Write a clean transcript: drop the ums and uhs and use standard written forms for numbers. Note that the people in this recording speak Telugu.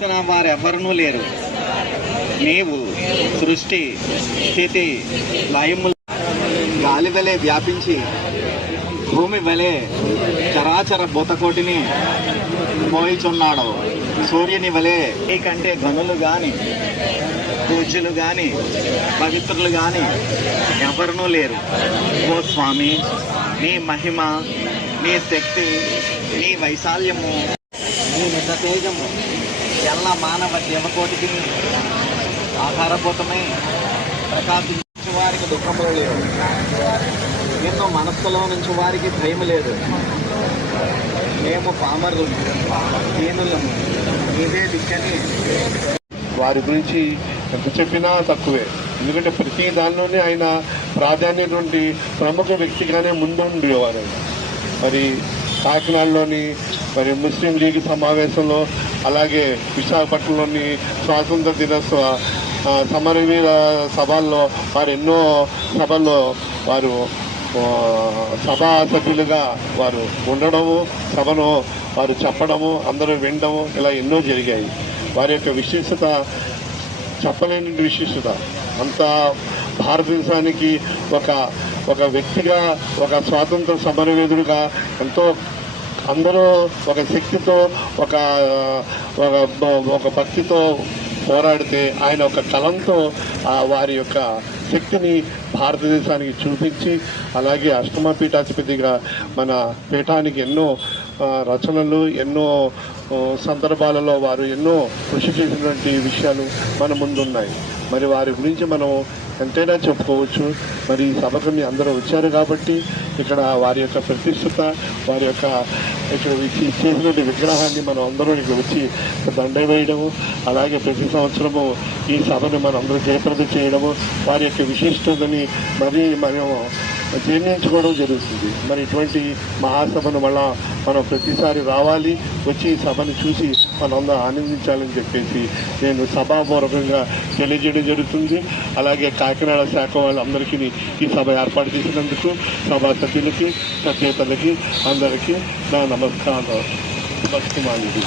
వారెవ్వరూ లేరు. నీవు సృష్టి స్థితి లయములు గాలి వలె వ్యాపించి భూమి వలె చరాచర భూతకోటిని మోయిచున్నాడు. సూర్యుని వలె నీకంటే గనులు కానీ పూజ్యులు కానీ పవిత్రులు కానీ ఎవరూ లేరు. ఓ స్వామి, నీ మహిమ, నీ శక్తి, నీ వైశాల్యము, నీ నిజ తేజము ఎల్ల మానవ జీవకోటికి ఆధారభూతమై ప్రకాశించే వారికి దుఃఖములు లేవు. ఎన్నో మనస్సులో నుంచి వారికి భయం లేదు. మేము పామరులు, దీనులము, ఇదే దిక్కని వారి గురించి ఎంత చెప్పినా తక్కువే. ఎందుకంటే ప్రతి దానిలోనే ఆయన ప్రాధాన్యటువంటి ప్రముఖ వ్యక్తిగానే ముందుండేవారు. మరి కాకినాడలోని ముస్లిం లీగ్ సమావేశంలో, అలాగే విశాఖపట్నంలోని స్వాతంత్ర దినోత్సవ సమరవీర సభల్లో వారు ఎన్నో సభల్లో వారు సభా సభ్యులుగా వారు ఉండడము, సభను వారు చెప్పడము, అందరూ వినడము, ఇలా ఎన్నో జరిగాయి. వారి యొక్క విశిష్టత చెప్పలేని విశిష్టత. అంత భారతదేశానికి ఒక వ్యక్తిగా, ఒక స్వాతంత్ర సమరవేదుడుగా ఎంతో అందరూ ఒక శక్తితో, ఒక భక్తితో పోరాడితే ఆయన ఒక కలంతో వారి యొక్క శక్తిని భారతదేశానికి చూపించి, అలాగే అష్టమ పీఠాధిపతిగా మన పీఠానికి ఎన్నో రచనలు, ఎన్నో సందర్భాలలో వారు ఎన్నో కృషి చేసినటువంటి విషయాలు మన ముందున్నాయి. మరి వారి గురించి మనం ఎంతైనా చెప్పుకోవచ్చు. మరి ఈ సభకు అందరూ వచ్చారు కాబట్టి ఇక్కడ వారి యొక్క ప్రతిష్టత, వారి యొక్క ఇక్కడ చేసినటువంటి విగ్రహాన్ని మనం అందరూ ఇక్కడ వచ్చి దండ వేయడము, అలాగే ప్రతి సంవత్సరము ఈ సభను మనం అందరూ జయప్రదం చేయడము, వారి యొక్క విశిష్టతని మరి మనం జీర్ణించుకోవడం జరుగుతుంది. మరి ఇటువంటి మహాసభను మళ్ళా మనం ప్రతిసారి రావాలి, వచ్చి ఈ సభను చూసి మనందరం ఆనందించాలని చెప్పేసి నేను సభాపూర్వకంగా తెలియజేయడం జరుగుతుంది. అలాగే కాకినాడ శాఖ వాళ్ళందరికీ ఈ సభ ఏర్పాటు చేసినందుకు సభా సభ్యులకి, సచేతలకి అందరికీ నా నమస్కారం. భక్తిమాలిది.